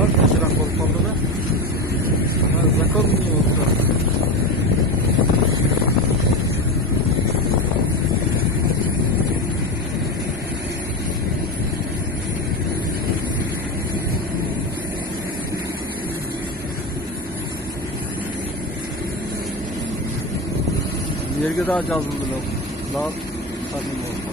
Как широко полно, да? Закон не вот. Yerge daha cazmıdır. Daha tadım oldu.